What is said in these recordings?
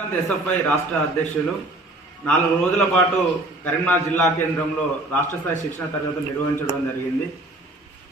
Srikanth SFI రాష్ట్ర అధ్యక్షులు నాలుగు రోజుల పాటు కరీంనగర్ జిల్లా కేంద్రంలో రాష్ట్ర స్థాయి శిక్షణ తరగతులు నిర్వహించడం జరిగింది.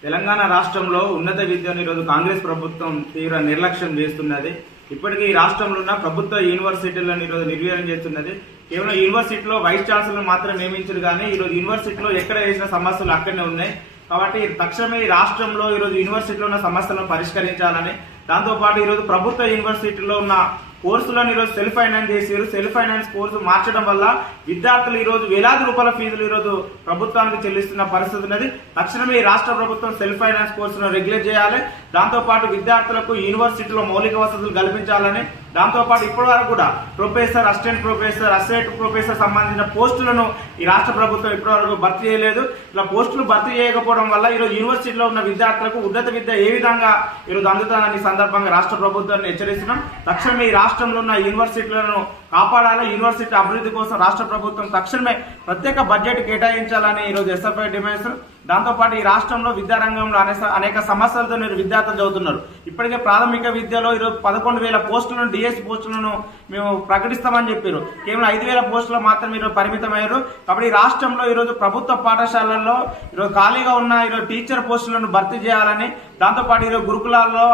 తెలంగాణ రాష్ట్రంలో ఉన్నత విద్యను ఈరోజు కాంగ్రెస్ ప్రభుత్వం తీవ్ర నిర్లక్ష్యం చేస్తున్నది. ఇప్పటికీ ఈ రాష్ట్రంలో ఉన్న ప్రభుత్వ యూనివర్సిటీలను ఈరోజు నిర్వీర్యం చేస్తున్నది. కేవలం యూనివర్సిటీలో వైస్ ఛాన్సలర్ మాత్రం నియమించరు కానీ ఈరోజు యూనివర్సిటీలో ఎక్కడ వేసిన సమస్యలు అక్కడనే ఉన్నాయి. కాబట్టి తక్షణమే ఈ రాష్ట్రంలో ఈరోజు యూనివర్సిటీలో ఉన్న సమస్యలను పరిష్కరించాలని దాంతోపాటు ఈరోజు ప్రభుత్వ యూనివర్సిటీలో ఉన్న కోర్సులను ఈరోజు సెల్ఫ్ ఫైనాన్స్ చేసారు సెల్ఫ్ ఫైనాన్స్ కోర్సు మార్చడం వల్ల విద్యార్థులు ఈరోజు వేలాది రూపాయల ఫీజులు ఈరోజు ప్రభుత్వానికి చెల్లిస్తున్న పరిస్థితి ఉన్నది. తక్షణమే ఈ రాష్ట్ర ప్రభుత్వం సెల్ఫ్ ఫైనాన్స్ కోర్సును రెగ్యులేట్ చేయాలి. దాంతోపాటు విద్యార్థులకు యూనివర్సిటీలో మౌలిక వసతులు కల్పించాలని దాంతోపాటు ఇప్పటి వరకు కూడా professor assistant professor assistant professor సంబంధించిన పోస్టులను ఈ రాష్ట్ర ప్రభుత్వం ఇప్పటి వరకు భర్తీ చేయలేదు. ఇలా పోస్టులు భర్తీ చేయకపోవడం వల్ల ఈరోజు యూనివర్సిటీలో ఉన్న విద్యార్థులకు ఉన్నత విద్య ఏ విధంగా ఈరోజు అందుతుందని ఈ సందర్భంగా రాష్ట్ర ప్రభుత్వాన్ని హెచ్చరిస్తున్నాం. తక్షణమే ఈ రాష్ట్రంలో ఉన్న యూనివర్సిటీలను కాపాడాలి. యూనివర్సిటీ అభివృద్ధి కోసం రాష్ట్ర ప్రభుత్వం తక్షణమే ప్రత్యేక బడ్జెట్ కేటాయించాలని ఈరోజు ఎస్ఎఫ్ఐ డిమాండ్స్. దాంతోపాటు ఈ రాష్ట్రంలో విద్యారంగంలో అనేక అనేక సమస్యలతో మీరు విద్యార్థులు చదువుతున్నారు. ఇప్పటికే ప్రాథమిక విద్యలో ఈరోజు పదకొండు వేల పోస్టులను డిఎస్ పోస్టులను మేము ప్రకటిస్తామని చెప్పారు. కేవలం ఐదు వేల పోస్టులు మాత్రం మీరు పరిమితమయ్యారు. కాబట్టి ఈ రాష్ట్రంలో ఈరోజు ప్రభుత్వ పాఠశాలల్లో ఈరోజు ఖాళీగా ఉన్న ఈరోజు టీచర్ పోస్టులను భర్తీ చేయాలని దాంతోపాటు ఈరోజు గురుకులాల్లో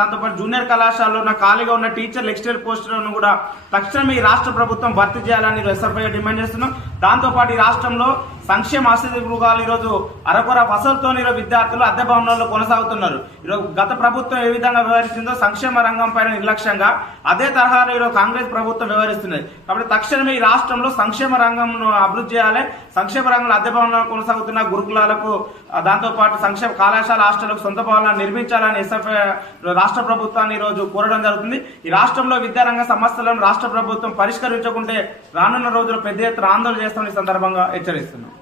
దాంతోపాటు జూనియర్ కళాశాలలో ఉన్న ఖాళీగా ఉన్న టీచర్ లెక్చరర్ పోస్టులను కూడా తక్షణమే ఈ రాష్ట్ర ప్రభుత్వం భర్తీ చేయాలని ఎస్ఎఫ్ఐ డిమాండ్ చేస్తున్నాం. దాంతోపాటు ఈ రాష్ట్రంలో సంక్షేమ ఆశ్రయ గృహాలు ఈరోజు అరకొర వసతులతో ఈరోజు విద్యార్థులు అద్దె భవనాల్లో కొనసాగుతున్నారు. ఈరోజు గత ప్రభుత్వం ఏ విధంగా వ్యవహరిస్తుందో సంక్షేమ రంగం పైన నిర్లక్ష్యంగా అదే తరహాలో ఈరోజు కాంగ్రెస్ ప్రభుత్వం వ్యవహరిస్తున్నది కాబట్టి తక్షణమే ఈ రాష్ట్రంలో సంక్షేమ రంగంను అభివృద్ధి చేయాలి. సంక్షేమ రంగంలో అద్దె భవనాలు కొనసాగుతున్న గురుకులాలకు దాంతోపాటు సంక్షేమ కళాశాల హాస్టళ్ళకు సొంత భవనాలు నిర్మించాలని ఎస్ఎఫ్ఐ రాష్ట్ర ప్రభుత్వాన్ని ఈరోజు రోజు కోరడం జరుగుతుంది. ఈ రాష్ట్రంలో విద్యారంగ సమస్యలను రాష్ట్ర ప్రభుత్వం పరిష్కరించకుంటే రానున్న రోజుల్లో పెద్ద ఎత్తున ఆందోళన చేస్తామని ఈ సందర్భంగా హెచ్చరిస్తున్నాం.